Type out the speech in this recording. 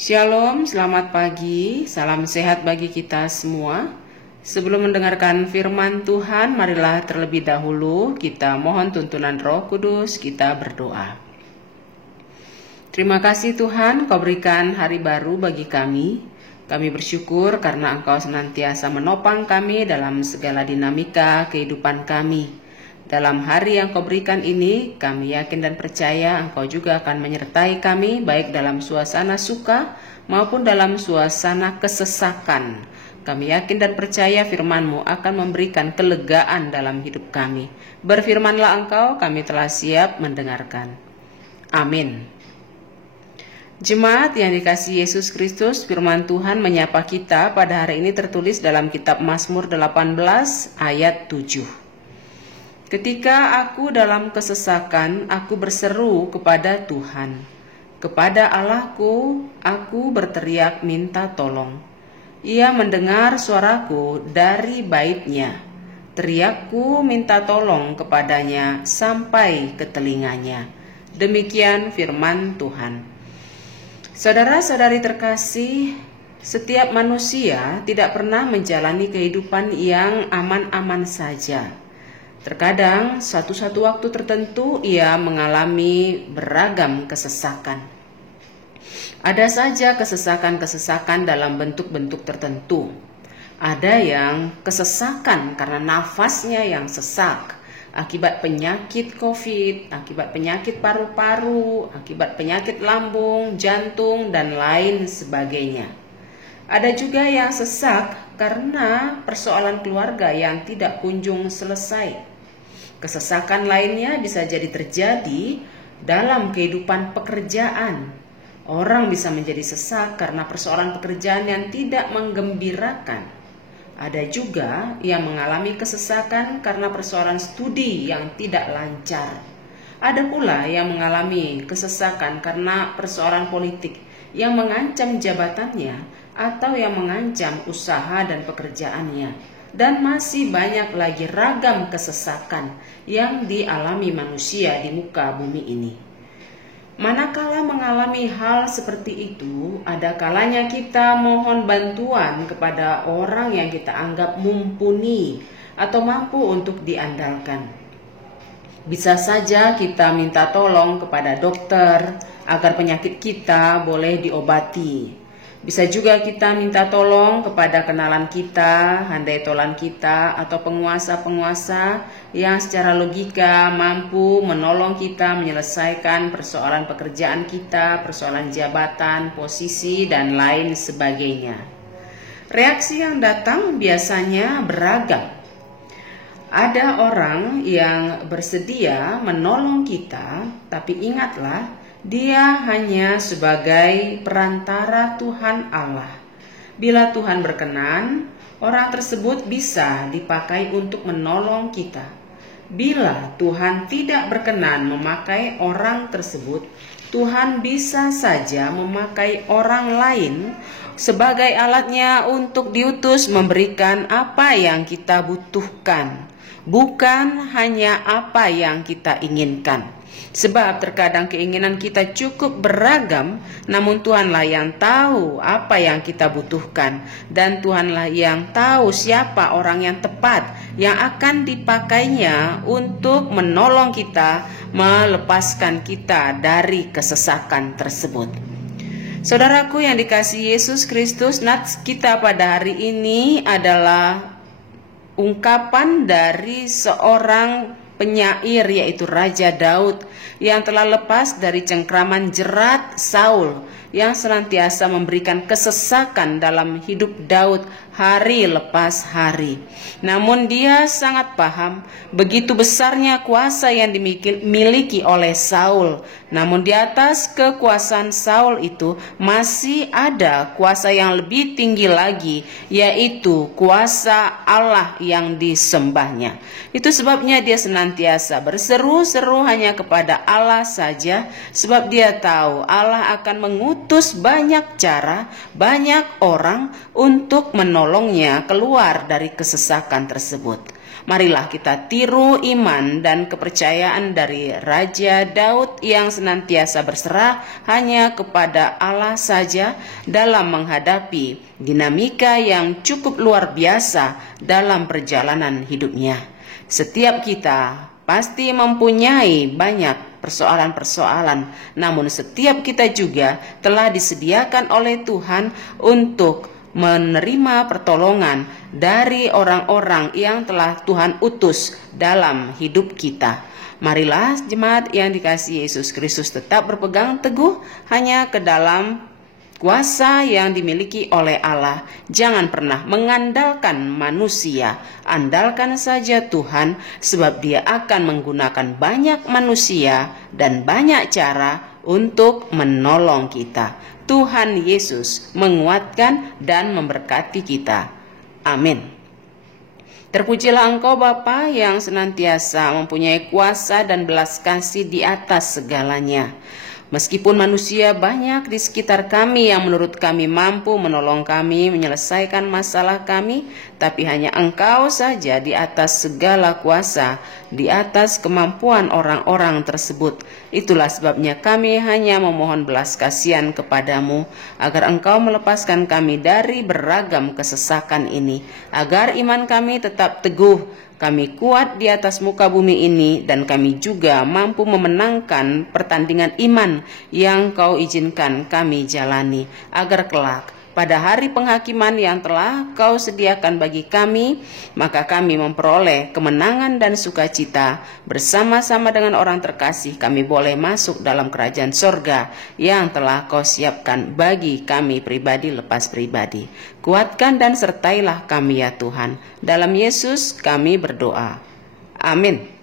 Shalom, selamat pagi, salam sehat bagi kita semua. Sebelum mendengarkan firman Tuhan, marilah terlebih dahulu kita mohon tuntunan Roh Kudus, kita berdoa. Terima kasih Tuhan, Kau berikan hari baru bagi kami. Kami bersyukur karena Engkau senantiasa menopang kami dalam segala dinamika kehidupan kami. Dalam hari yang Kau berikan ini, kami yakin dan percaya Engkau juga akan menyertai kami baik dalam suasana suka maupun dalam suasana kesesakan. Kami yakin dan percaya firman-Mu akan memberikan kelegaan dalam hidup kami. Berfirmanlah Engkau, kami telah siap mendengarkan. Amin. Jemaat yang dikasihi Yesus Kristus, firman Tuhan menyapa kita pada hari ini tertulis dalam kitab Mazmur 18 ayat 7. Ketika aku dalam kesesakan, aku berseru kepada Tuhan. Kepada Allahku, aku berteriak minta tolong. Ia mendengar suaraku dari bait-Nya. Teriakku minta tolong kepadanya sampai ke telinganya. Demikian firman Tuhan. Saudara-saudari terkasih, setiap manusia tidak pernah menjalani kehidupan yang aman-aman saja. Terkadang satu waktu tertentu ia mengalami beragam kesesakan. Ada saja kesesakan-kesesakan dalam bentuk-bentuk tertentu. Ada yang kesesakan karena nafasnya yang sesak, akibat penyakit COVID, akibat penyakit paru-paru, akibat penyakit lambung, jantung, dan lain sebagainya. Ada juga yang sesak karena persoalan keluarga yang tidak kunjung selesai. Kesesakan lainnya bisa jadi terjadi dalam kehidupan pekerjaan. Orang bisa menjadi sesak karena persoalan pekerjaan yang tidak menggembirakan. Ada juga yang mengalami kesesakan karena persoalan studi yang tidak lancar. Ada pula yang mengalami kesesakan karena persoalan politik yang mengancam jabatannya atau yang mengancam usaha dan pekerjaannya. Dan masih banyak lagi ragam kesesakan yang dialami manusia di muka bumi ini. Manakala mengalami hal seperti itu, ada kalanya kita mohon bantuan kepada orang yang kita anggap mumpuni atau mampu untuk diandalkan. Bisa saja kita minta tolong kepada dokter agar penyakit kita boleh diobati. Bisa juga kita minta tolong kepada kenalan kita, handai tolan kita, atau penguasa-penguasa yang secara logika mampu menolong kita menyelesaikan persoalan pekerjaan kita, persoalan jabatan, posisi, dan lain sebagainya. Reaksi yang datang biasanya beragam. Ada orang yang bersedia menolong kita, tapi ingatlah, dia hanya sebagai perantara Tuhan Allah. Bila Tuhan berkenan, orang tersebut bisa dipakai untuk menolong kita. Bila Tuhan tidak berkenan memakai orang tersebut, Tuhan bisa saja memakai orang lain sebagai alatnya untuk diutus memberikan apa yang kita butuhkan, bukan hanya apa yang kita inginkan. Sebab terkadang keinginan kita cukup beragam, namun Tuhanlah yang tahu apa yang kita butuhkan. Dan Tuhanlah yang tahu siapa orang yang tepat yang akan dipakainya untuk menolong kita, melepaskan kita dari kesesakan tersebut. Saudaraku yang dikasihi Yesus Kristus, nats kita pada hari ini adalah ungkapan dari seorang penyair, yaitu Raja Daud, yang telah lepas dari cengkraman jerat Saul yang senantiasa memberikan kesesakan dalam hidup Daud hari lepas hari. Namun dia sangat paham begitu besarnya kuasa yang dimiliki oleh Saul. Namun di atas kekuasaan Saul itu masih ada kuasa yang lebih tinggi lagi, yaitu kuasa Allah yang disembahnya. Itu sebabnya dia senantiasa berseru-seru hanya kepada Allah saja, sebab dia tahu Allah akan mengutus banyak cara, banyak orang untuk menolongnya keluar dari kesesakan tersebut. Marilah kita tiru iman dan kepercayaan dari Raja Daud yang senantiasa berserah hanya kepada Allah saja dalam menghadapi dinamika yang cukup luar biasa dalam perjalanan hidupnya. Setiap kita pasti mempunyai banyak persoalan-persoalan, namun setiap kita juga telah disediakan oleh Tuhan untuk menerima pertolongan dari orang-orang yang telah Tuhan utus dalam hidup kita. Marilah jemaat yang dikasihi Yesus Kristus tetap berpegang teguh hanya ke dalam kuasa yang dimiliki oleh Allah. Jangan pernah mengandalkan manusia, andalkan saja Tuhan, sebab Dia akan menggunakan banyak manusia dan banyak cara untuk menolong kita. Tuhan Yesus menguatkan dan memberkati kita. Amin. Terpujilah Engkau Bapa yang senantiasa mempunyai kuasa dan belas kasih di atas segalanya. Meskipun manusia banyak di sekitar kami yang menurut kami mampu menolong kami menyelesaikan masalah kami, tapi hanya Engkau saja di atas segala kuasa, di atas kemampuan orang-orang tersebut. Itulah sebabnya kami hanya memohon belas kasihan kepadamu, agar Engkau melepaskan kami dari beragam kesesakan ini, agar iman kami tetap teguh, kami kuat di atas muka bumi ini, dan kami juga mampu memenangkan pertandingan iman yang Kau izinkan kami jalani, agar kelak pada hari penghakiman yang telah Kau sediakan bagi kami, maka kami memperoleh kemenangan dan sukacita bersama-sama dengan orang terkasih. Kami boleh masuk dalam kerajaan sorga yang telah Kau siapkan bagi kami pribadi lepas pribadi. Kuatkan dan sertailah kami ya Tuhan. Dalam Yesus kami berdoa. Amin.